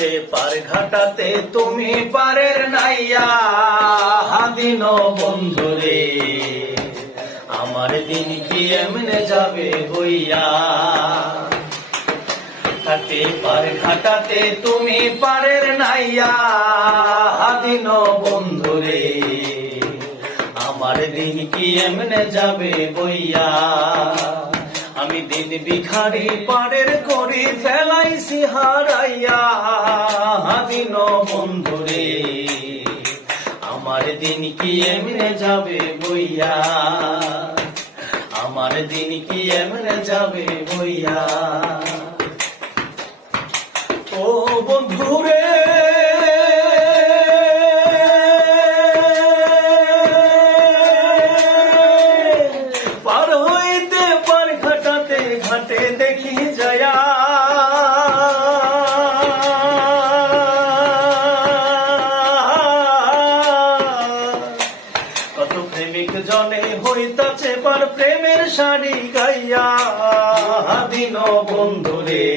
ঘাটে পার ঘাটাতে তুমি পারের নাইয়া হাদিন বন্ধুরে আমার দিন কি এমনে যাবে হইয়া। ঘাটে পার ঘাটাতে তুমি পারের নাইয়া হাদিন বন্ধুরে আমার দিন কি এমনে যাবে বইয়া। আমি দিন ভিখারি পারের করি ফেলাইছি হারাইয়া হাদিন বন্ধুরে আমার দিন কি এমনে যাবে বইয়া। আমার দিন কি এমনে যাবে বইয়া। ও বন্ধুরে পার হইতে পার ঘাটাতে ঘাটে দেখি যায়া কত প্রেমিক জনে হইতাছে পার প্রেমের শাড়ি গাইয়া হাদিন বন্ধুরে।